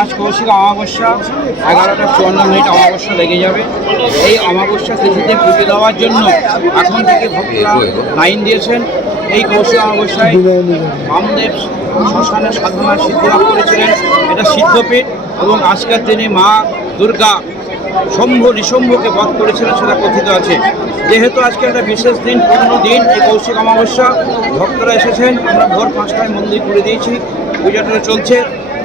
আজ কৌশিক অমাবস্যা, এগারোটা চুয়ান্ন মিনিট অমাবস্যা লেগে যাবে। এই অমাবস্যা তিথিতে পুজো দেওয়ার জন্য এখন থেকে ভক্তরা লাইন দিয়েছেন। এই কৌশিক অমাবস্যায় বামদেব শ্মশানে সাধনা সিদ্ধিলাভ করেছিলেন। এটা সিদ্ধপীঠ এবং আজকের দিনে মা দুর্গা শম্ভ, নিশম্ভকে বধ করেছিলেন, সেটা কথিত আছে। যেহেতু আজকে একটা বিশেষ দিন পূর্ণ দিন, এই কৌশিক অমাবস্যা, ভক্তরা এসেছেন। আমরা ভোর পাঁচটায় মন্দির করে দিয়েছি। পুজোটা চলছে।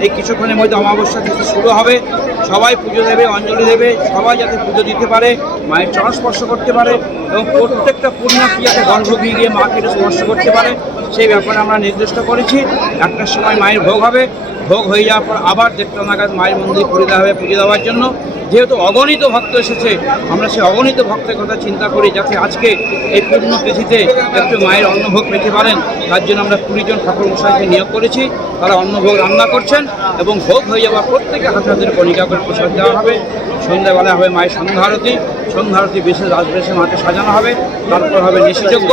এই কিছুক্ষণের মধ্যে অমাবস্যা থেকে শুরু হবে, সবাই পুজো দেবে, অঞ্জলি দেবে, সবাই যাতে পুজো দিতে পারে, মায়ের চরণ স্পর্শ করতে পারে এবং প্রত্যেকটা পূর্ণার্থী যাতে গর্ভগৃহে গিয়ে মাকে স্পর্শ করতে পারে, সেই ব্যাপারে আমরা নির্দিষ্ট করেছি। একটার সময় মায়ের ভোগ হবে ভোগ হয়ে যাওয়ার পর আবার দেড়টা নাগাদ মায়ের মন্দির করে দেওয়া হবে পুজো দেওয়ার জন্য। যেহেতু অগণিত ভক্ত এসেছে, আমরা সেই অগণিত ভক্তের কথা চিন্তা করি যাতে আজকে এই পূর্ণ তিথিতে একটু মায়ের অন্নভোগ পেতে পারেন। তার জন্য আমরা কুড়িজন ঠাকুর মশাইকে নিয়োগ করেছি। তারা অন্নভোগ রান্না করছেন এবং ভোগ হয়ে যাওয়ার প্রত্যেকে হাতে হাতের কণিকা করে প্রসাদ দেওয়া হবে। সন্ধ্যাবেলা হবে মায়ের সন্ধ্যারতি সন্ধ্যারতি বিশেষ রাজবেশে মাকে সাজানো হবে। তারপর হবে নিষিযোগ্য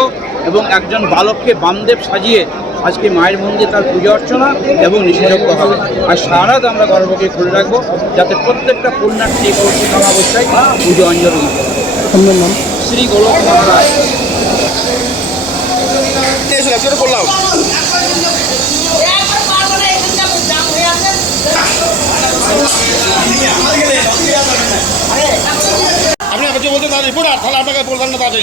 এবং একজন বালককে বামদেব সাজিয়ে আজকে মায়ের মন্দির তার পুজো অর্চনা এবং নিষেধজ্ঞ হবে। আর সারা আমরা গর্ভকে খুলে রাখব যাতে প্রত্যেকটা পুণ্যার্থী অমাবস্যায় পুজো অঞ্জলি দিতে নাম? শ্রী গোলক রায় করলাম হয়ে আপনি আমাকে বলতে তাহলে রিপোর্ট আর তাহলে আপনাকে বললাম না তাহলে।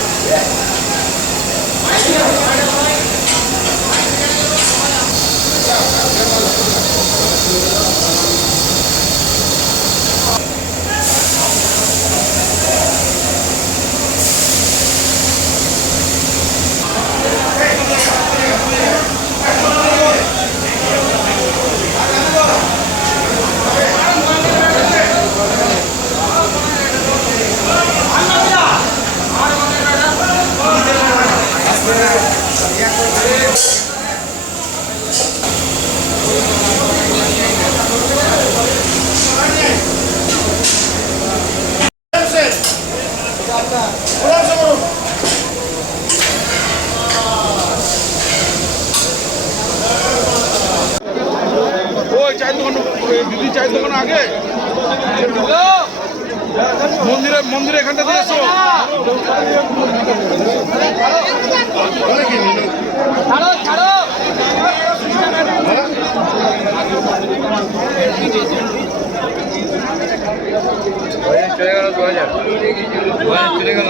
চায়ের দোকান দিদি চায়ের দোকান আগে? মন্দিরে মন্দিরে এখানটা দিয়ে এসো। চলে গেল দু হাজার চলে গেল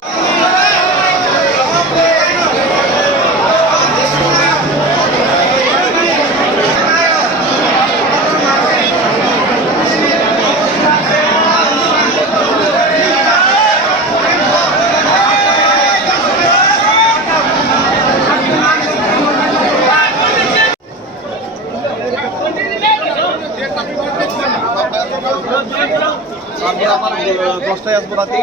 দশটায় আসব রাতে।